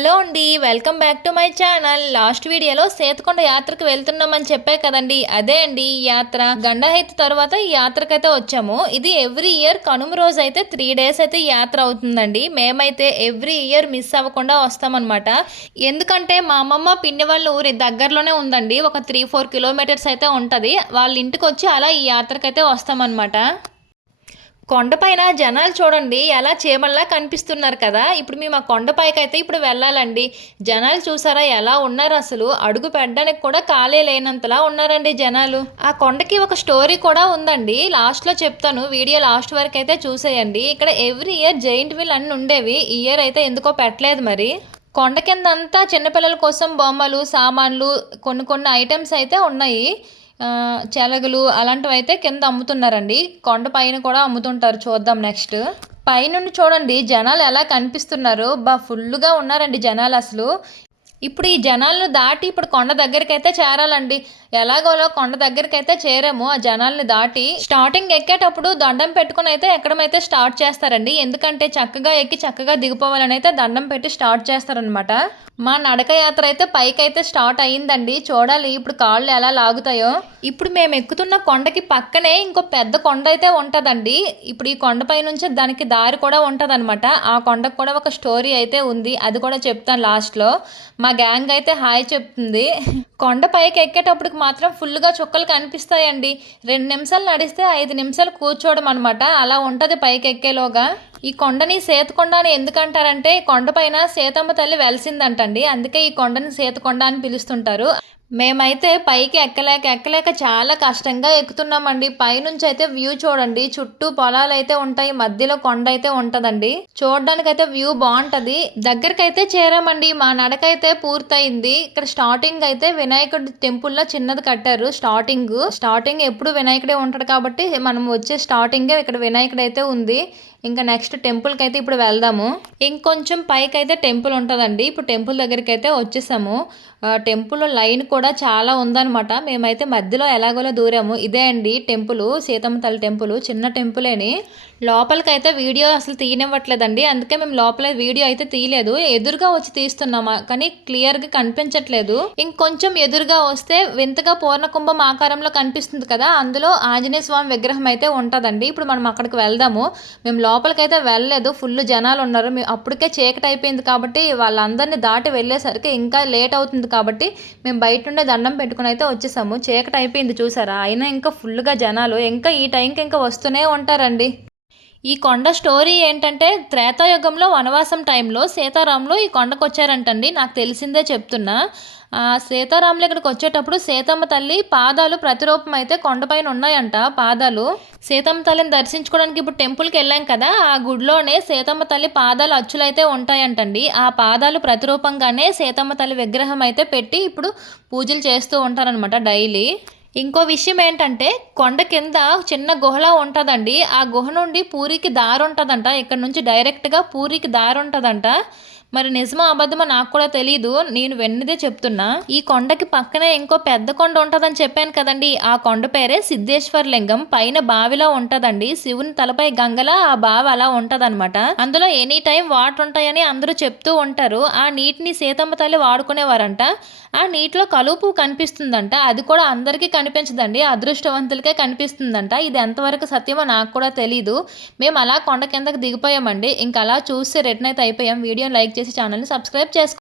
Hello అండి, welcome back to my channel. Last వీడియోలో సేతకొండ యాత్రకు వెళ్తున్నామని చెప్పే కదండి. అదే అండి ఈ యాత్ర. గండహైతు తర్వాత ఈ యాత్రకైతే వచ్చాము. ఇది ఎవ్రీ ఇయర్ కనుమ రోజు అయితే 3 days అయితే ఈ యాత్ర అవుతుందండి. మేమైతే ఎవ్రీ ఇయర్ మిస్ అవ్వకుండా వస్తామన్నమాట. ఎందుకంటే మా అమ్మమ్మ పిన్ని వాళ్ళ ఊరి దగ్గరలోనే ఉందండి. ఒక 3-4 kilometers అయితే ఉంటుంది. వాళ్ళ ఇంటికి వచ్చి అలా ఈ యాత్రకైతే వస్తామన్నమాట. కొండపైన జనాలు చూడండి ఎలా చీమల్లా కనిపిస్తున్నారు కదా. ఇప్పుడు మేము ఆ కొండపైకి అయితే ఇప్పుడు వెళ్ళాలండి. జనాలు చూసారా ఎలా ఉన్నారు, అసలు అడుగు పెట్టడానికి కూడా ఖాళీ లేనంతలా ఉన్నారండి జనాలు. ఆ కొండకి ఒక స్టోరీ కూడా ఉందండి, లాస్ట్లో చెప్తాను. వీడియో లాస్ట్ వరకు అయితే చూసేయండి. ఇక్కడ ఎవ్రీ ఇయర్ జైంట్ వీల్ అన్నీ ఉండేవి, ఈ ఇయర్ అయితే ఎందుకో పెట్టలేదు మరి. కొండ కింద అంతా చిన్నపిల్లల కోసం బొమ్మలు, సామాన్లు, కొన్ని ఐటమ్స్ అయితే ఉన్నాయి. చెలగలు అలాంటివి అయితే కింద అమ్ముతున్నారండి. కొండ పైన కూడా అమ్ముతుంటారు, చూద్దాం నెక్స్ట్. పైనుండి చూడండి జనాలు ఎలా కనిపిస్తున్నారు, ఫుల్గా ఉన్నారండి జనాలు అసలు. ఇప్పుడు ఈ జనాలను దాటి ఇప్పుడు కొండ దగ్గరికి అయితే చేరాలండి. ఎలాగోలో కొండ దగ్గరికి అయితే చేరాము. ఆ జనాల్ని దాటి స్టార్టింగ్ ఎక్కేటప్పుడు దండం పెట్టుకుని అయితే ఎక్కడమైతే స్టార్ట్ చేస్తారండి. ఎందుకంటే చక్కగా ఎక్కి చక్కగా దిగిపోవాలని అయితే దండం పెట్టి స్టార్ట్ చేస్తారనమాట. మా నడక యాత్ర అయితే పైకి అయితే స్టార్ట్ అయ్యిందండి. చూడాలి ఇప్పుడు కాళ్ళు ఎలా లాగుతాయో. ఇప్పుడు మేము ఎక్కుతున్న కొండకి పక్కనే ఇంకో పెద్ద కొండ అయితే ఉంటుందండి. ఇప్పుడు ఈ కొండపై నుంచి దానికి దారి కూడా ఉంటుంది అనమాట. ఆ కొండకు కూడా ఒక స్టోరీ అయితే ఉంది, అది కూడా చెప్తాను లాస్ట్లో. మా గ్యాంగ్ అయితే హాయ్ చెప్తుంది. కొండ పైకి ఎక్కేటప్పటికి మాత్రం ఫుల్గా చుక్కలు కనిపిస్తాయండి. 2 నిమిషాలు నడిస్తే 5 నిమిషాలు కూర్చోవడం అనమాట, అలా ఉంటుంది పైకి ఎక్కేలోగా. ఈ కొండని సేతకొండ అని ఎందుకంటారంటే కొండపైన సీతమ్మ తల్లి వెలిసిందంటండి, అందుకే ఈ కొండని సేతకొండ అని పిలుస్తుంటారు. మేమైతే పైకి ఎక్కలేక చాలా కష్టంగా ఎక్కుతున్నామండి. పైనుంచి అయితే వ్యూ చూడండి, చుట్టూ పొలాలు అయితే ఉంటాయి, మధ్యలో కొండ అయితే ఉంటదండి. చూడడానికైతే వ్యూ బాగుంటది. దగ్గరికి అయితే చేరామండి. మా నడకైతే పూర్తయింది. ఇక్కడ స్టార్టింగ్ అయితే వినాయకుడి టెంపుల్లో చిన్నది కట్టారు. స్టార్టింగ్ ఎప్పుడు వినాయకుడే ఉంటాడు కాబట్టి మనం వచ్చే స్టార్టింగే ఇక్కడ వినాయకుడు అయితే ఉంది. ఇంకా నెక్స్ట్ టెంపుల్కి అయితే ఇప్పుడు వెళ్దాము. ఇంకొంచెం పైకి అయితే టెంపుల్ ఉంటుందండి. ఇప్పుడు టెంపుల్ దగ్గరికి అయితే వచ్చేసాము. టెంపుల్ లైన్ కూడా చాలా ఉందన్నమాట. మేమైతే మధ్యలో ఎలాగోలా దూరాము. ఇదే అండి టెంపుల్, సీతమ్మ తల్లి టెంపుల్. చిన్న టెంపులేని. లోపలికైతే వీడియో అసలు తీయనివ్వట్లేదండి, అందుకే మేము లోపల వీడియో అయితే తీయలేదు. ఎదురుగా వచ్చి తీస్తున్నామా కానీ క్లియర్గా కనిపించట్లేదు. ఇంకొంచెం ఎదురుగా వస్తే వింతగా పూర్ణకుంభం ఆకారంలో కనిపిస్తుంది కదా, అందులో ఆంజనేయ స్వామి విగ్రహం అయితే ఉంటుందండి. ఇప్పుడు మనం అక్కడికి వెళ్దాము. మేము లోపలికైతే వెళ్ళలేదు, ఫుల్ జనాలు ఉన్నారు. మేము అప్పటికే చీకటి అయిపోయింది కాబట్టి వాళ్ళందరినీ దాటి వెళ్ళేసరికి ఇంకా లేట్ అవుతుంది కాబట్టి మేము బయట నుండే దండం పెట్టుకుని అయితే వచ్చేసాము. చీకటి అయిపోయింది చూసారా, అయినా ఇంకా ఫుల్గా జనాలు ఇంకా ఈ టైంకి ఇంకా వస్తూనే ఉంటారండి. ఈ కొండ స్టోరీ ఏంటంటే త్రేతాయుగంలో వనవాసం టైంలో సీతారాములు ఈ కొండకు వచ్చారంటండి. నాకు తెలిసిందే చెప్తున్నా. సీతారాములు ఇక్కడికి వచ్చేటప్పుడు సీతమ్మ తల్లి పాదాలు ప్రతిరూపం అయితే కొండపైన ఉన్నాయంట. పాదాలు సీతమ్మ తల్లిని దర్శించుకోవడానికి ఇప్పుడు టెంపుల్కి వెళ్ళాం కదా, ఆ గుడిలోనే సీతమ్మ తల్లి పాదాలు అచ్చులైతే ఉంటాయంటండి. ఆ పాదాలు ప్రతిరూపంగానే సీతమ్మ తల్లి విగ్రహం అయితే పెట్టి ఇప్పుడు పూజలు చేస్తూ ఉంటారనమాట డైలీ. ఇంకో విషయం ఏంటంటే కొండ కింద చిన్న గుహలా ఉంటుందండి. ఆ గుహ నుండి పూరికి దారి ఉంటుందంట. ఇక్కడ నుంచి డైరెక్ట్గా పూరికి దారి ఉంటుందంట. మరి నిజమో అబద్ధమో నాకు కూడా తెలీదు, నేను విన్నదే చెప్తున్నా. ఈ కొండకి పక్కనే ఇంకో పెద్ద కొండ ఉంటుందని చెప్పాను కదండి, ఆ కొండ పేరే సిద్ధేశ్వర లింగం. పైన బావిలా ఉంటుందండి, శివుని తలపై గంగలా ఆ బావి అలా ఉంటుందన్నమాట. అందులో ఎనీ టైం వాటర్ ఉంటాయని అందరూ చెప్తూ ఉంటారు. ఆ నీటిని సీతమ్మ తల్లి వాడుకునేవారంట. ఆ నీటిలో కలుపు కనిపిస్తుందంట, అది కూడా అందరికీ కనిపించదండి, అదృష్టవంతులకే కనిపిస్తుందంట. ఇది ఎంతవరకు సత్యమో నాకు కూడా తెలీదు. మేము అలా కొండ కిందకి దిగిపోయామండి. ఇంకా అలా చూస్తే రిటర్న్ అయితే అయిపోయాం. వీడియోని లైక్ చేసి ఛానల్ని సబ్స్క్రైబ్ చేసుకోండి.